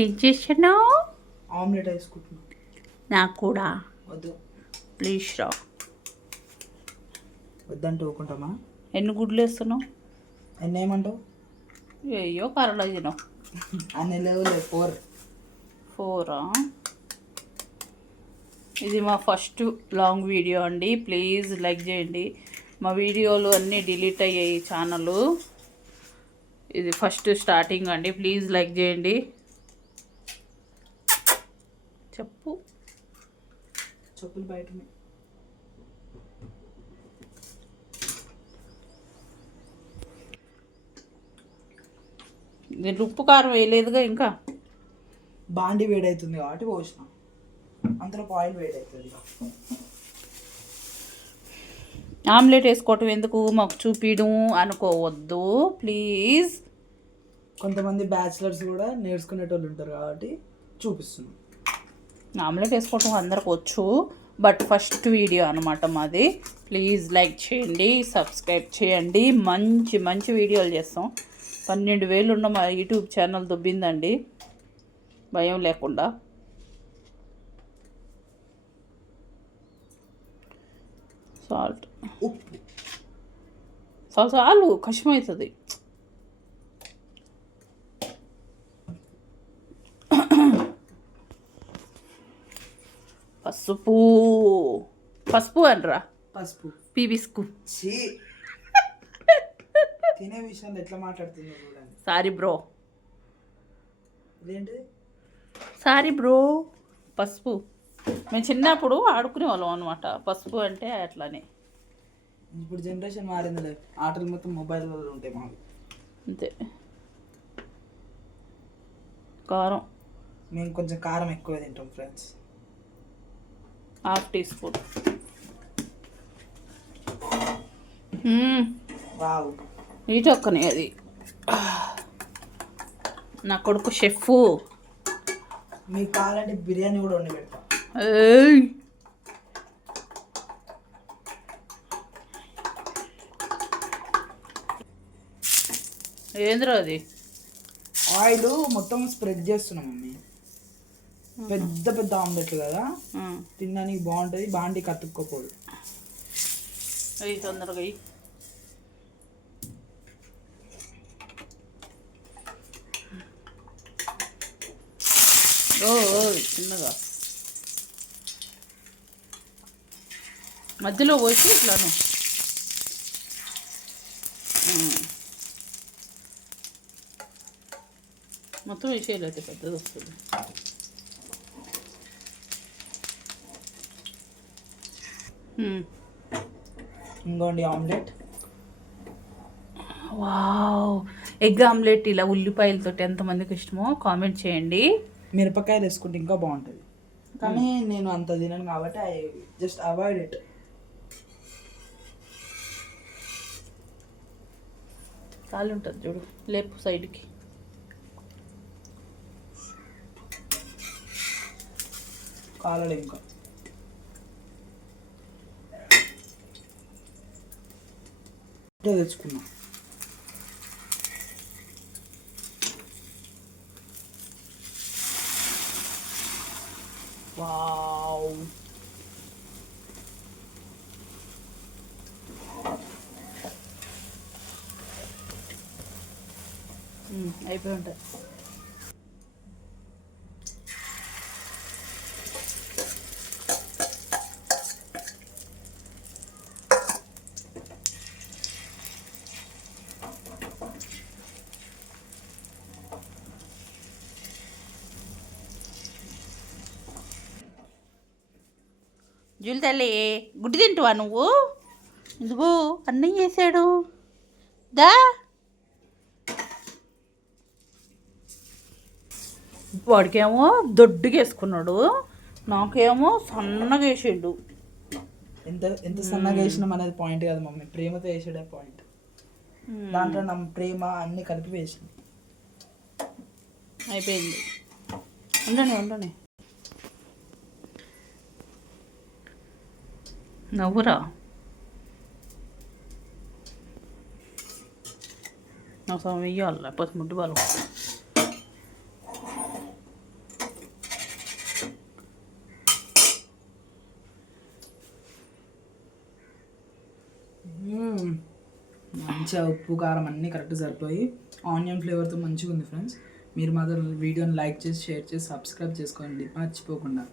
ఏం చేస్తున్నావు? ఆమ్లెట్ వేసుకుంటున్నా. నాకు కూడా వద్దు. ప్లీజ్ రా. వద్దంటే ఊకుంటామా? ఎన్ని గుడ్లు వేస్తున్నావు? ఎన్ని ఏమంటావు? అయ్యో కరడజను. అన్ని లేవులే, 4. 4ఆ? ఇది మా ఫస్ట్ లాంగ్ వీడియో అండి. ప్లీజ్ లైక్ చేయండి. మా వీడియోలు అన్నీ డిలీట్ అయ్యాయి ఛానల్. ఇది ఫస్ట్ స్టార్టింగ్ అండి. ప్లీజ్ లైక్ చేయండి. చెప్పు. చెప్పులు బయట దీంట్లో ఉప్పు కారం వేయలేదుగా ఇంకా. బాండి వేడవుతుంది కాబట్టి పోసిన. అంతలో ఆయిల్ వేడవుతుంది. ఆమ్లెట్ వేసుకోవటం ఎందుకు మాకు చూపించడం అనుకోవద్దు ప్లీజ్. కొంతమంది బ్యాచిలర్స్ కూడా నేర్చుకునేటోళ్ళు ఉంటారు కాబట్టి చూపిస్తున్నాం. ఆమ్లెట్ వేసుకోవటం అందరికి వచ్చు, బట్ ఫస్ట్ వీడియో అనమాట మాది. ప్లీజ్ లైక్ చేయండి, సబ్స్క్రైబ్ చేయండి. మంచి మంచి వీడియోలు చేస్తాం. 12,000 ఉన్న మా యూట్యూబ్ ఛానల్ దుబ్బిందండి భయం లేకుండా. సాల్ట్, ఉప్పు చాలు కష్టమవుతుంది. పసుపు పసుపు అనరా, పసుపు పీబిస్కు. తినే విషయంలో ఎట్లా మాట్లాడుతుందో చూడండి. Sorry bro. ఇదేంటి? Sorry bro. పసుపు మేము చిన్నప్పుడు ఆడుకునే వాళ్ళం అనమాట. పసుపు అంటే అట్లానే. ఇప్పుడు జనరేషన్ మారిందిలే, ఆటలు మొత్తం మొబైల్లో ఉంటాయి మాకు. అంతే. కారం మేము కొంచెం కారం ఎక్కువ తింటాం ఫ్రెండ్స్. 1/2 tea spoon. వావ్, నీటి ఒక్కనే అది. నా కొడుకు షెఫ్. మీకు కావాలంటే బిర్యానీ కూడా వండి పెడతా. ఏంద్రా అది? ఆయిల్ మొత్తం స్ప్రెడ్ చేస్తున్నాం మమ్మీ. పెద్ద పెద్ద ఆమ్లెట్లు కదా, తినడానికి బాగుంటుంది. బాండి కతుక్కోపోదు. అవి తొందరగా చిన్నగా మధ్యలో పోసి ఇట్లాను. మొత్తం వేసేయాలి, పెద్దది వస్తుంది. ఇంకోండి ఆమ్లెట్. వావ్, ఎగ్ ఆమ్లెట్ ఇలా ఉల్లిపాయలతో ఎంతమందికి ఇష్టమో కామెంట్ చేయండి. మిరపకాయలు వేసుకుంటే ఇంకా బాగుంటుంది, కానీ నేను అంత తినను కాబట్టి ఐ జస్ట్ అవాయిడ్ ఇట్. కాలు ఉంటుంది చూడు, లేపు సైడ్కి. కాలలు ఇంకా తెచ్చుకున్నా. వావ్, అయిపోయి ఉంటుంది. జూలి తల్లి, గుడ్డి తింటువా నువ్వు? ఇదిగో అన్నయ్య చేశాడు, దా. వాడికేమో దొడ్డుగా వేసుకున్నాడు, నాకేమో సన్నగా వేసాడు. ఎంత ఎంత సన్నగా వేసినాం అనేది పాయింట్ కాదు మమ్మీ, ప్రేమతో వేసాడే పాయింట్. దాంట్లో నా ప్రేమ అన్ని కలిపి వేసింది. అయిపోయింది. ఉండని నవ్వురా. నాకు వెయ్యాలి, లేకపోతే ముడ్డు బాలు. మంచిగా ఉప్పు కారం అన్నీ కరెక్ట్ సరిపోయి ఆనియన్ ఫ్లేవర్తో మంచిగా ఉంది ఫ్రెండ్స్. మీరు మాత్రం వీడియోని లైక్ చేసి షేర్ చేసి సబ్స్క్రైబ్ చేసుకోండి మర్చిపోకుండా.